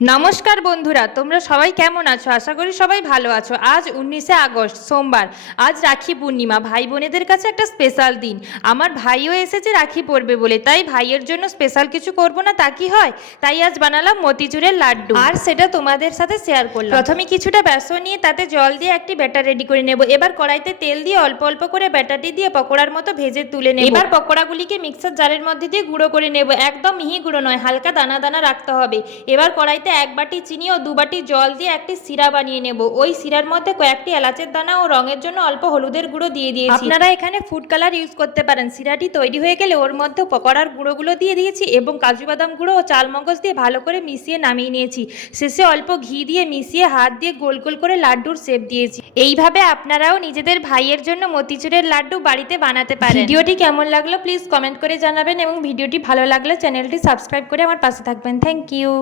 নমস্কার বন্ধুরা, তোমরা সবাই কেমন আছো? আশা করি সবাই ভালো আছো। আজ 19শে আগস্ট সোমবার। আজ রাখি পূর্ণিমা। ভাই বোনেদের কাছে একটা স্পেশাল দিন। আমার ভাইও এসেছে রাখি পরবে বলে, তাই ভাইয়ের জন্য স্পেশাল কিছু করব না তা কি হয়? তাই আজ বানালাম মতিচুরের লাড্ডু, আর সেটা তোমাদের সাথে শেয়ার করলাম। প্রথমে কিছুটা বেসন নিয়ে তাতে জল দিয়ে একটি ব্যাটার রেডি করে নেব। এবার কড়াইতে তেল দিয়ে অল্প অল্প করে ব্যাটারটি দিয়ে পকোড়ার মতো ভেজে তুলে নেব। এবার পকোড়াগুলিকে মিক্সার জারের মধ্যে দিয়ে গুঁড়ো করে নেব। একদম মিহি গুঁড়ো নয়, হালকা দানা দানা রাখতে হবে। এবার কড়াইতে 1 বাটি চিনি ও 2 বাটি জল দিয়ে একটি সিরা বানিয়ে নেব। ওই সিরার মধ্যে কয়েকটি এলাচের দানা ও রঙের জন্য অল্প হলুদের গুঁড়ো দিয়ে দিয়েছি। আপনারা এখানে ফুড কালার ইউজ করতে পারেন। সিরাটি তৈরি হয়ে গেলে ওর মধ্যে পকোড়ার গুঁড়োগুলো দিয়ে দিয়েছি এবং কাজু বাদাম গুঁড়ো ও চালমগজ দিয়ে ভালো করে মিশিয়ে নামিয়ে নিয়েছি। শেষে অল্প ঘি দিয়ে মিশিয়ে হাত দিয়ে গোল গোল করে লাড্ডুর শেপ দিয়েছি। এইভাবে আপনারাও নিজেদের ভাইয়ের জন্য মতিচুরের লাড্ডু বাড়িতে বানাতে পারেন। ভিডিওটি কেমন লাগলো প্লিজ কমেন্ট করে জানাবেন এবং ভিডিওটি ভালো লাগলে চ্যানেলটি সাবস্ক্রাইব করে আমার পাশে থাকবেন। Thank you.